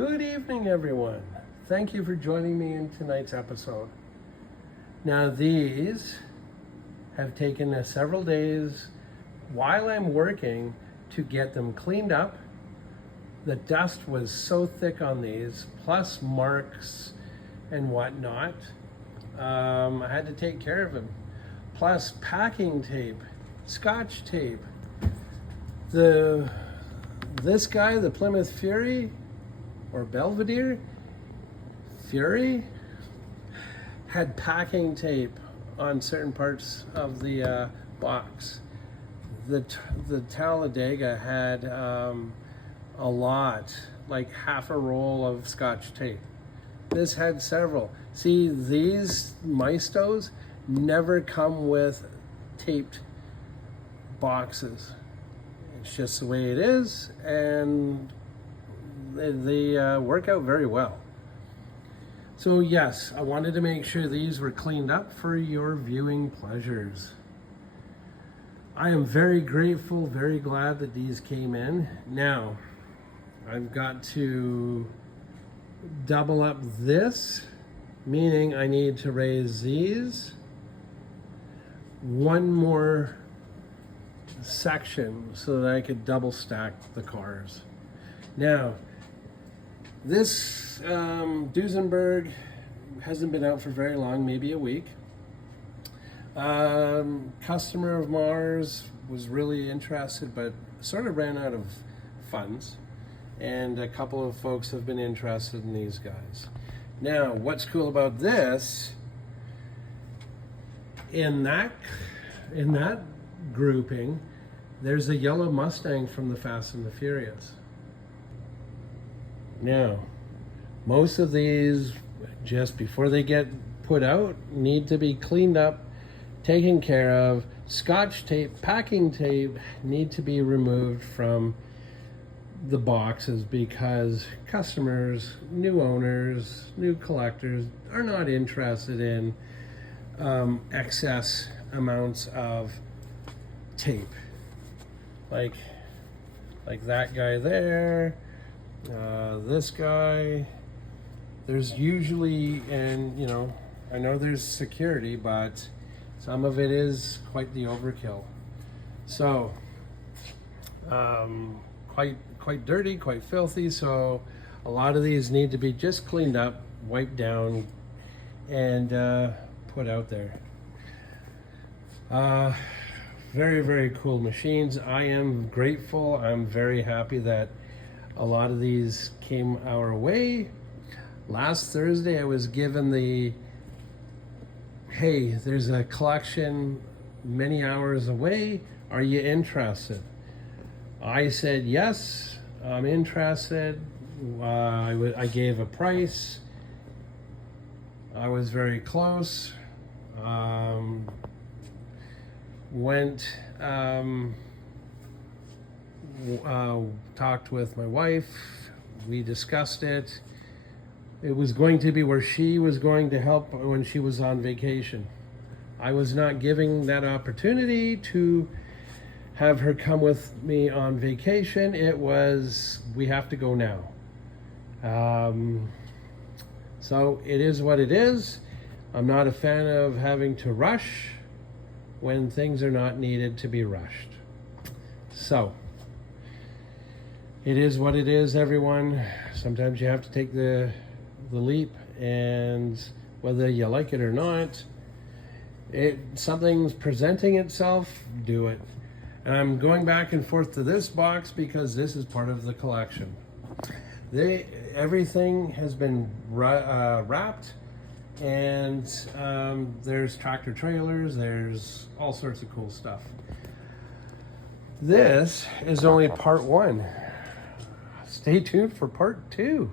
Good evening, everyone. Thank you for joining me in tonight's episode. Now, these have taken us several days while I'm working to get them cleaned up. The dust was so thick on these, plus marks and whatnot. I had to take care of them. Plus packing tape, scotch tape. This guy, the Plymouth Fury, or Belvedere Fury, had packing tape on certain parts of the box. The Talladega had a lot, like half a roll of scotch tape. This had several. See, these Maestos never come with taped boxes. It's just the way it is, and they work out very well. So yes, I wanted to make sure these were cleaned up for your viewing pleasures. I am very grateful, very glad that these came in. Now, I've got to double up this, meaning I need to raise these one more section so that I could double stack the cars. Now, this Duesenberg hasn't been out for very long, maybe a week. Customer of Mars was really interested, but sort of ran out of funds. And a couple of folks have been interested in these guys. Now, what's cool about this, in that grouping, there's a yellow Mustang from the Fast and the Furious. Now, most of these, just before they get put out, need to be cleaned up, taken care of. Scotch tape, packing tape need to be removed from the boxes because customers, new owners, new collectors are not interested in excess amounts of tape. Like that guy there. This guy, there's usually, and you know, I know there's security, but some of it is quite the overkill. So, quite dirty, quite filthy. So, a lot of these need to be just cleaned up, wiped down, and put out there. Very, very cool machines. I am grateful. I'm very happy that a lot of these came our way. Last Thursday, I was given the, hey, there's a collection many hours away. Are you interested? I said, yes, I'm interested. I gave a price. I was very close. Talked with my wife. We discussed it. It was going to be where she was going to help when she was on vacation. I was not giving that opportunity to have her come with me on vacation. It was, we have to go now. So it is what it is. I'm not a fan of having to rush when things are not needed to be rushed. So, it is what it is, everyone. Sometimes you have to take the leap, and whether you like it or not, something's presenting itself, do it. And I'm going back and forth to this box because this is part of the collection. Everything has been wrapped, and there's tractor trailers, there's all sorts of cool stuff. This is only part one. Stay tuned for part two.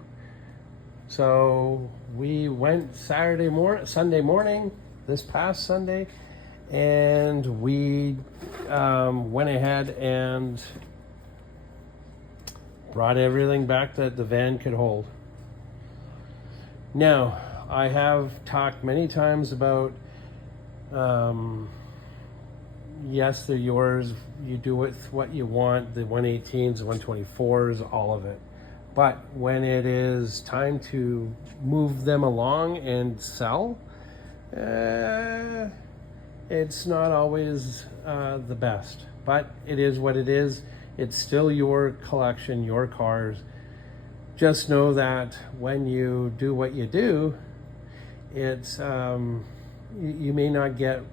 So we went Sunday morning, this past Sunday, and we went ahead and brought everything back that the van could hold. Now, I have talked many times about, yes, they're yours. You do with what you want, the 118s, the 124s, all of it. But when it is time to move them along and sell, it's not always the best. But it is what it is. It's still your collection, your cars. Just know that when you do what you do, it's you may not get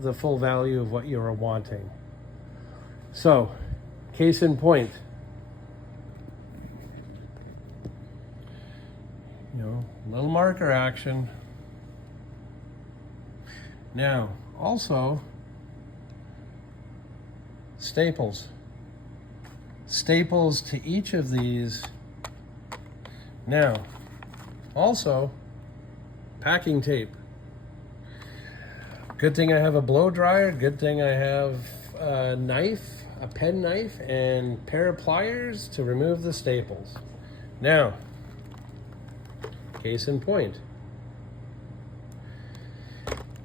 the full value of what you're wanting. So, case in point, little marker action. Now, also, staples. Staples to each of these. Now, also, packing tape. Good thing I have a blow dryer. Good thing I have a knife, a pen knife, and pair of pliers to remove the staples. Now, case in point.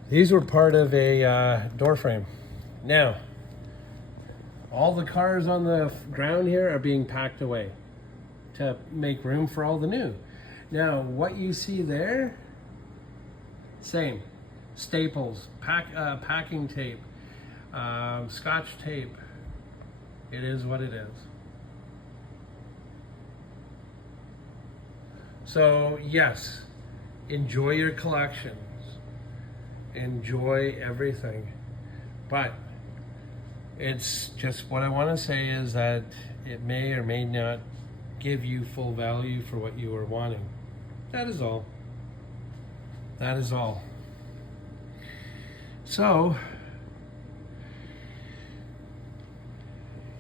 These were part of a door frame. Now, all the cars on the ground here are being packed away to make room for all the new. Now, what you see there, same. Staples, packing tape, scotch tape. It is what it is. So yes, enjoy your collections, enjoy everything, but it's just what I want to say is that it may or may not give you full value for what you are wanting. That is all. That is all. So,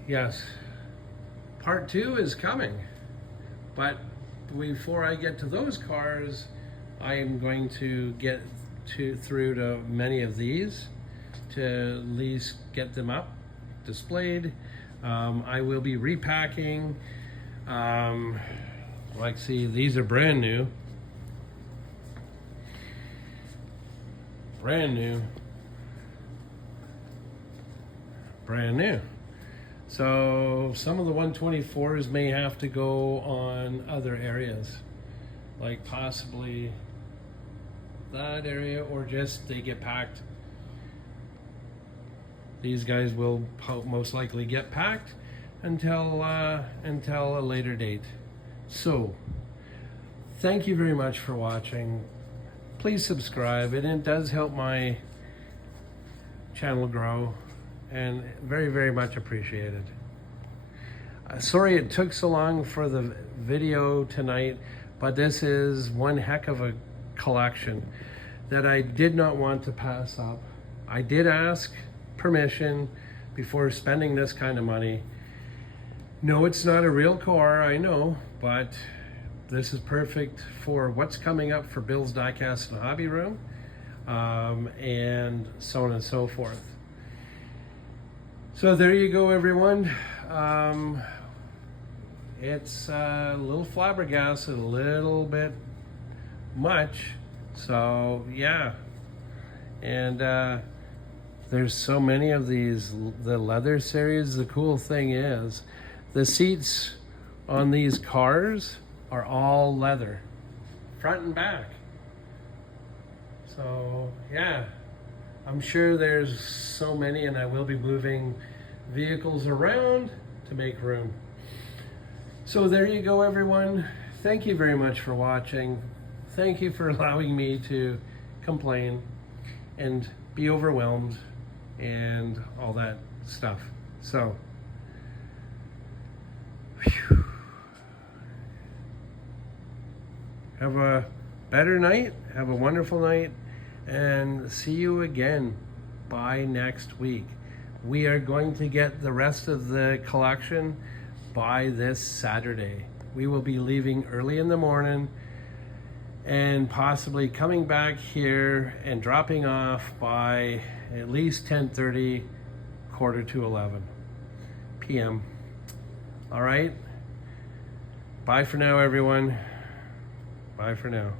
yes, part 2 is coming, but before I get to those cars, I am going to get through to many of these to at least get them up, displayed. I will be repacking. Like, see, these are brand new. Brand new. Brand new. So some of the 124s may have to go on other areas, like possibly that area, or just they get packed. These guys will most likely get packed until a later date. So thank you very much for watching. Please subscribe, and it does help my channel grow, and very, very much appreciated. Sorry it took so long for the video tonight, but this is one heck of a collection that I did not want to pass up. I did ask permission before spending this kind of money. No, it's not a real car, I know, but this is perfect for what's coming up for Bill's Diecast and Hobby Room, and so on and so forth. So there you go, everyone. It's a little flabbergasted, a little bit much. So yeah, and there's so many of these, the leather series. The cool thing is the seats on these cars are all leather, front and back. So yeah, I'm sure there's so many, and I will be moving vehicles around to make room. So there you go, everyone. Thank you very much for watching. Thank you for allowing me to complain and be overwhelmed and all that stuff. So, whew. Have a better night, have a wonderful night, and see you again by next week. We are going to get the rest of the collection by this Saturday. We will be leaving early in the morning and possibly coming back here and dropping off by at least 10:30, quarter to 11 p.m. All right? Bye for now, everyone. Bye for now.